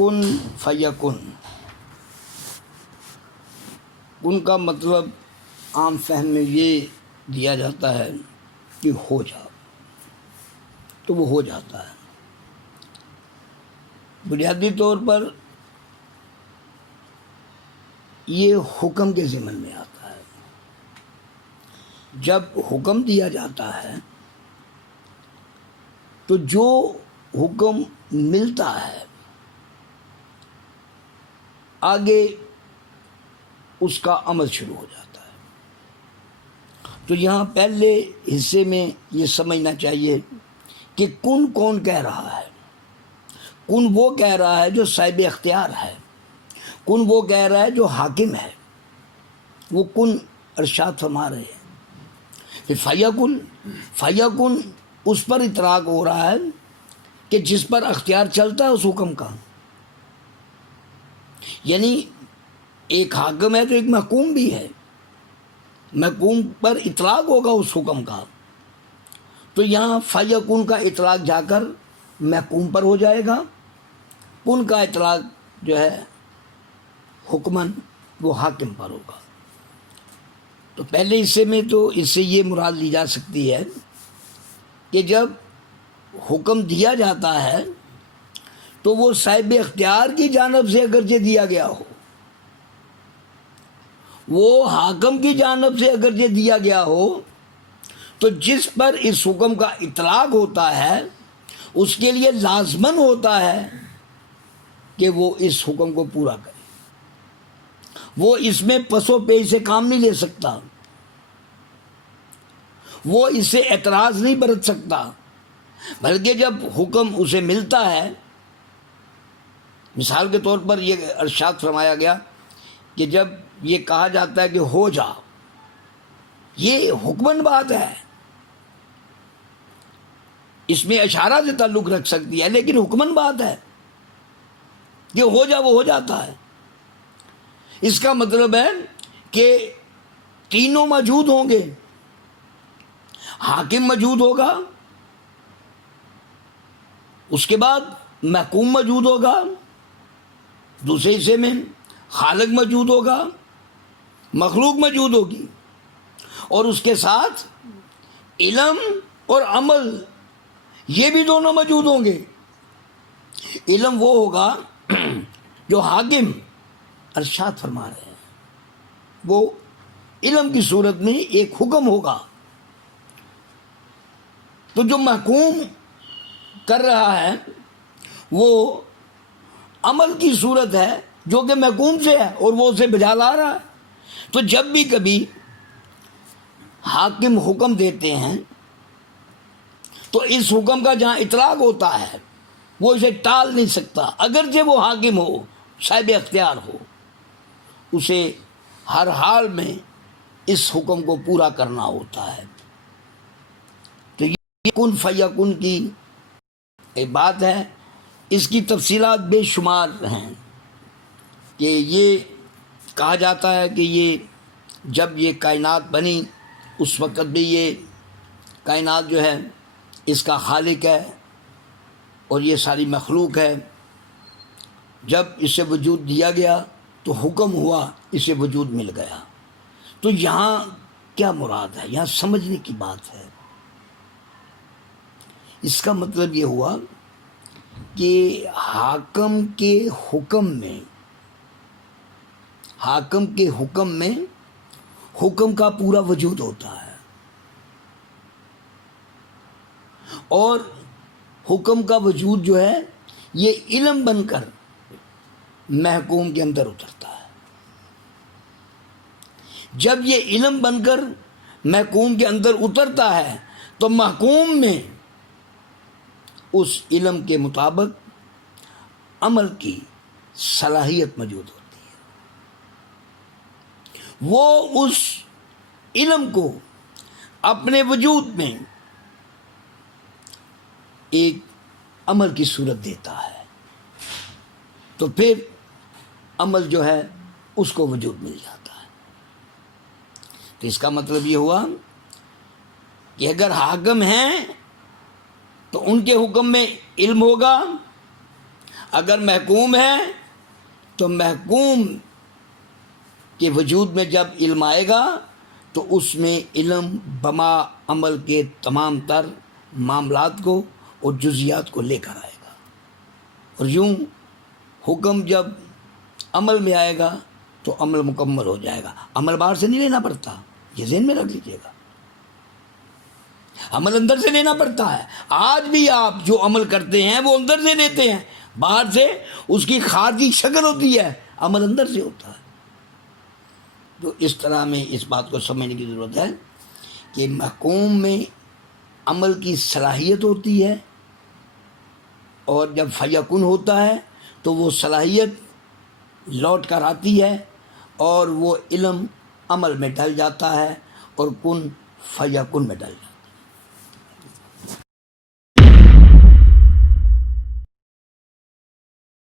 کن فیکن. کن کا مطلب عام فہم میں یہ دیا جاتا ہے کہ ہو جا، تو وہ ہو جاتا ہے. بنیادی طور پر یہ حکم کے ضمن میں آتا ہے. جب حکم دیا جاتا ہے تو جو حکم ملتا ہے آگے اس کا عمل شروع ہو جاتا ہے. تو یہاں پہلے حصے میں یہ سمجھنا چاہیے کہ کن کون کہہ رہا ہے. کن وہ کہہ رہا ہے جو صاحب اختیار ہے. کن وہ کہہ رہا ہے جو حاکم ہے. وہ کن ارشاد فرما رہے ہیں. پھر فیکن اس پر اطلاق ہو رہا ہے کہ جس پر اختیار چلتا ہے اس حکم کا. یعنی ایک حاکم ہے تو ایک محکوم بھی ہے. محکوم پر اطلاق ہوگا اس حکم کا. تو یہاں فیکن کا اطلاق جا کر محکوم پر ہو جائے گا. کن کا اطلاق جو ہے حکمن وہ حاکم پر ہوگا. تو پہلے حصے میں تو اس سے یہ مراد لی جا سکتی ہے کہ جب حکم دیا جاتا ہے تو وہ صاحب اختیار کی جانب سے اگرچہ دیا گیا ہو، وہ حاکم کی جانب سے اگرچہ دیا گیا ہو، تو جس پر اس حکم کا اطلاق ہوتا ہے اس کے لیے لازمن ہوتا ہے کہ وہ اس حکم کو پورا کرے. وہ اس میں پس و پیش سے کام نہیں لے سکتا. وہ اس سے اعتراض نہیں برت سکتا. بلکہ جب حکم اسے ملتا ہے، مثال کے طور پر یہ ارشاد فرمایا گیا کہ جب یہ کہا جاتا ہے کہ ہو جا، یہ حکمن بات ہے. اس میں اشارہ سے تعلق رکھ سکتی ہے لیکن حکمن بات ہے کہ ہو جا، وہ ہو جاتا ہے. اس کا مطلب ہے کہ تینوں موجود ہوں گے. حاکم موجود ہوگا، اس کے بعد محکوم موجود ہوگا، دوسرے حصے میں خالق موجود ہوگا، مخلوق موجود ہوگی، اور اس کے ساتھ علم اور عمل یہ بھی دونوں موجود ہوں گے. علم وہ ہوگا جو حاکم ارشاد فرما رہے ہیں، وہ علم کی صورت میں ایک حکم ہوگا. تو جو محکوم کر رہا ہے وہ عمل کی صورت ہے جو کہ محکوم سے ہے اور وہ اسے بجا لا رہا ہے. تو جب بھی کبھی حاکم حکم دیتے ہیں تو اس حکم کا جہاں اطلاق ہوتا ہے وہ اسے ٹال نہیں سکتا. اگرچہ وہ حاکم ہو، صاحب اختیار ہو، اسے ہر حال میں اس حکم کو پورا کرنا ہوتا ہے. تو یہ کن فیکن کی ایک بات ہے. اس کی تفصیلات بے شمار ہیں کہ یہ کہا جاتا ہے کہ یہ جب یہ کائنات بنی اس وقت بھی یہ کائنات جو ہے اس کا خالق ہے اور یہ ساری مخلوق ہے. جب اسے وجود دیا گیا تو حکم ہوا، اسے وجود مل گیا. تو یہاں کیا مراد ہے؟ یہاں سمجھنے کی بات ہے. اس کا مطلب یہ ہوا کہ حاکم کے حکم میں حکم کا پورا وجود ہوتا ہے، اور حکم کا وجود جو ہے یہ علم بن کر محکوم کے اندر اترتا ہے. جب یہ علم بن کر محکوم کے اندر اترتا ہے تو محکوم میں اس علم کے مطابق عمل کی صلاحیت موجود ہوتی ہے. وہ اس علم کو اپنے وجود میں ایک عمل کی صورت دیتا ہے، تو پھر عمل جو ہے اس کو وجود مل جاتا ہے. تو اس کا مطلب یہ ہوا کہ اگر حاکم ہیں تو ان کے حکم میں علم ہوگا، اگر محکوم ہے تو محکوم کے وجود میں جب علم آئے گا تو اس میں علم بما عمل کے تمام تر معاملات کو اور جزیات کو لے کر آئے گا. اور یوں حکم جب عمل میں آئے گا تو عمل مکمل ہو جائے گا. عمل باہر سے نہیں لینا پڑتا، یہ ذہن میں رکھ لیجیے گا. عمل اندر سے لینا پڑتا ہے. آج بھی آپ جو عمل کرتے ہیں وہ اندر سے لیتے ہیں، باہر سے اس کی خارجی شکل ہوتی ہے، عمل اندر سے ہوتا ہے. تو اس طرح میں اس بات کو سمجھنے کی ضرورت ہے کہ محکوم میں عمل کی صلاحیت ہوتی ہے، اور جب فیکن ہوتا ہے تو وہ صلاحیت لوٹ کر آتی ہے اور وہ علم عمل میں ڈل جاتا ہے اور کن فیکن میں ڈل جاتا ہے.